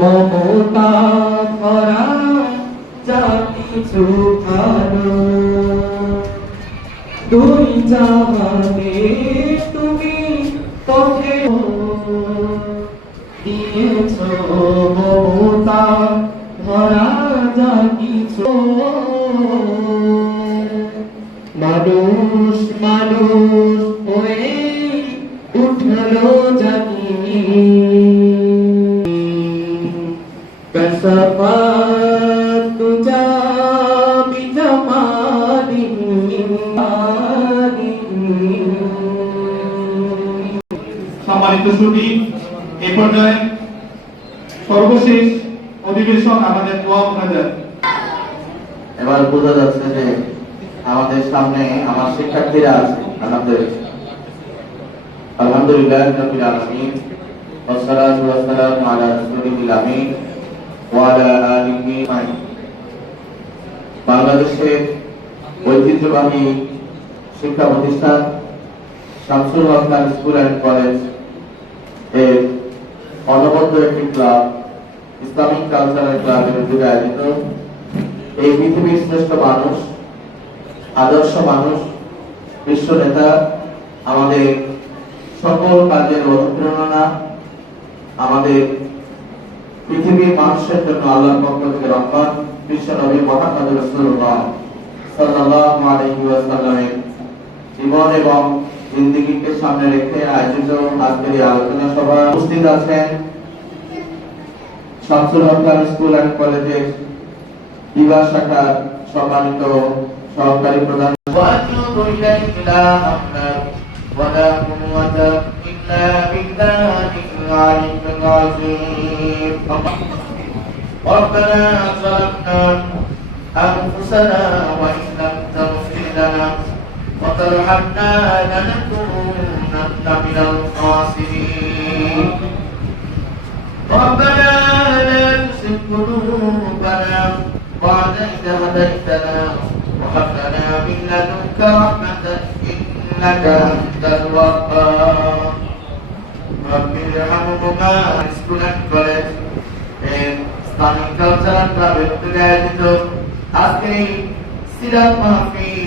মমতা করা যা কিছু ভালো দুই জাহানে তুমি তোকে দিয়েছ মমতা ভরা যা কিছু মানুষ সম্মানিত ছুটি এ পর্যায়ে সর্বশেষ অধিবেশন আমাদের দোয়া মোনাজাত এবার বোঝা যাচ্ছে যে আমাদের সামনে আমার শিক্ষার্থীরা আছে আলহামদুলিল্লাহ আলহামদুলিল্লাহ রাব্বিল আলামিন والصلاة والسلام على رسوله الأمين وعلى آله أجمعين বাংলাদেশের ঐতিহ্যবাহী শিক্ষা প্রতিষ্ঠান Shamsul Haque Khan school and college এর অনবদ্য একটি ক্লাব, ইসলামিক কালচারাল ক্লাবের উদ্যোগে আয়োজিত। এই পৃথিবীর শ্রেষ্ঠ মানুষ, আদর্শ মানুষ, বিশ্ব নেতা, আমাদের সকল কাজের অনুপ্রেরণা, আমাদের পৃথিবীর মানুষের জন্য আল্লাহর পক্ষ থেকে রহমান, বিশ্ব নবী মোহাম্মদ রাসূলুল্লাহ সাল্লাল্লাহু আলাইহি ওয়াসাল্লামের জীবন এবং জিন্দিগিকে সামনে রেখে আয়োজিত আজকের এই আলোচনা সভা উপস্থিত আছেন শামসুল হকার স্কুল অ্যান্ড কলেজের বিভাগ শাখার সম্মানিত সহকারী প্রধান ولا قوة إلا بالله العلي العظيم ربنا ظلمنا أنفسنا وإن وترحمنا لنكونن من الخاسرين ربنا لا تزغ قلوبنا بعد إذ هديتنا وهب لنا من لدنك رحمة إنك أنت الوهاب رب ارحمهما স্কুল অ্যান্ড কলেজ এর ইসলামিক কালচারাল ক্লাবের উদ্যোগে আয়োজিত আজকে এই সিরাত মাহফিল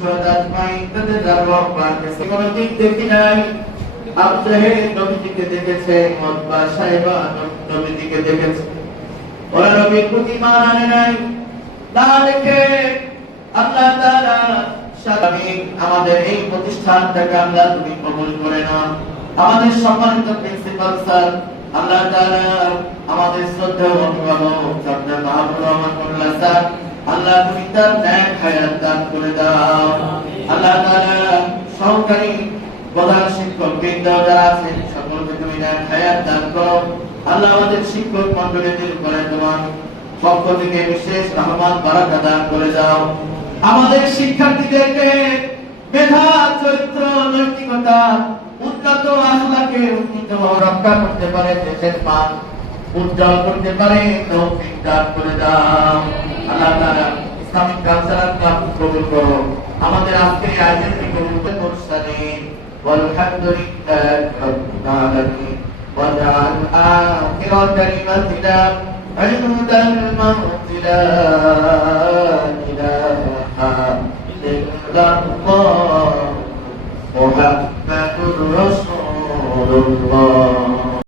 শুহাদাত মাইন তাদের দারওয়া পাক কাছে কোনো দিক দেখি নাই। আবু জাহেল নবীজিকে দেখেছে, মতবা সাহেবা নবীজিকে দেখেছে। ওরা নবীর প্রতি মান আনে নাই। না দেখে আল্লাহ তাআলা স্বামী আমাদের এই প্রতিষ্ঠানটাকে আল্লাহ তুমি কবুল করে নাও। আমাদের সম্মানিত প্রিন্সিপাল স্যার, আল্লাহ তাআলা আমাদের শ্রদ্ধেয় অভিভাবক ডক্টর মাহবুব রহমান মোল্লা স্যার আল্লাহ তুমি তার ন্যায় হায়াত দান করে দাও। আল্লাহ তাআলা সহকারী প্রধান শিক্ষক বৃন্দ যারা আছেন সকলকে তুমি ন্যায় হায়াত দান করো। আল্লাহ আমাদের শিক্ষক মন্ডলীদের উপরে তোমার পক্ষ থেকে বিশেষ রহমান বারাকা দান করে দাও। আমাদের শিক্ষার্থীদেরকে মেধা চরিত্র নৈতিকতা উন্নত আখলাকে উন্নীত রক্ষা করতে পারে দেশের মান উজ্জ্বল করতে পারে তৌফিক দান করে দাও আল্লাহ তাআলা ইসলামিক কালচারাল ক্লাব কবুল করো আমাদের আজকের এই আয়োজনকে কবুল করে মুরসালিন والحمد لله رب العالمين واجعل آخر كلمتنا عند الموت لا إله إلا الله محمد رسول الله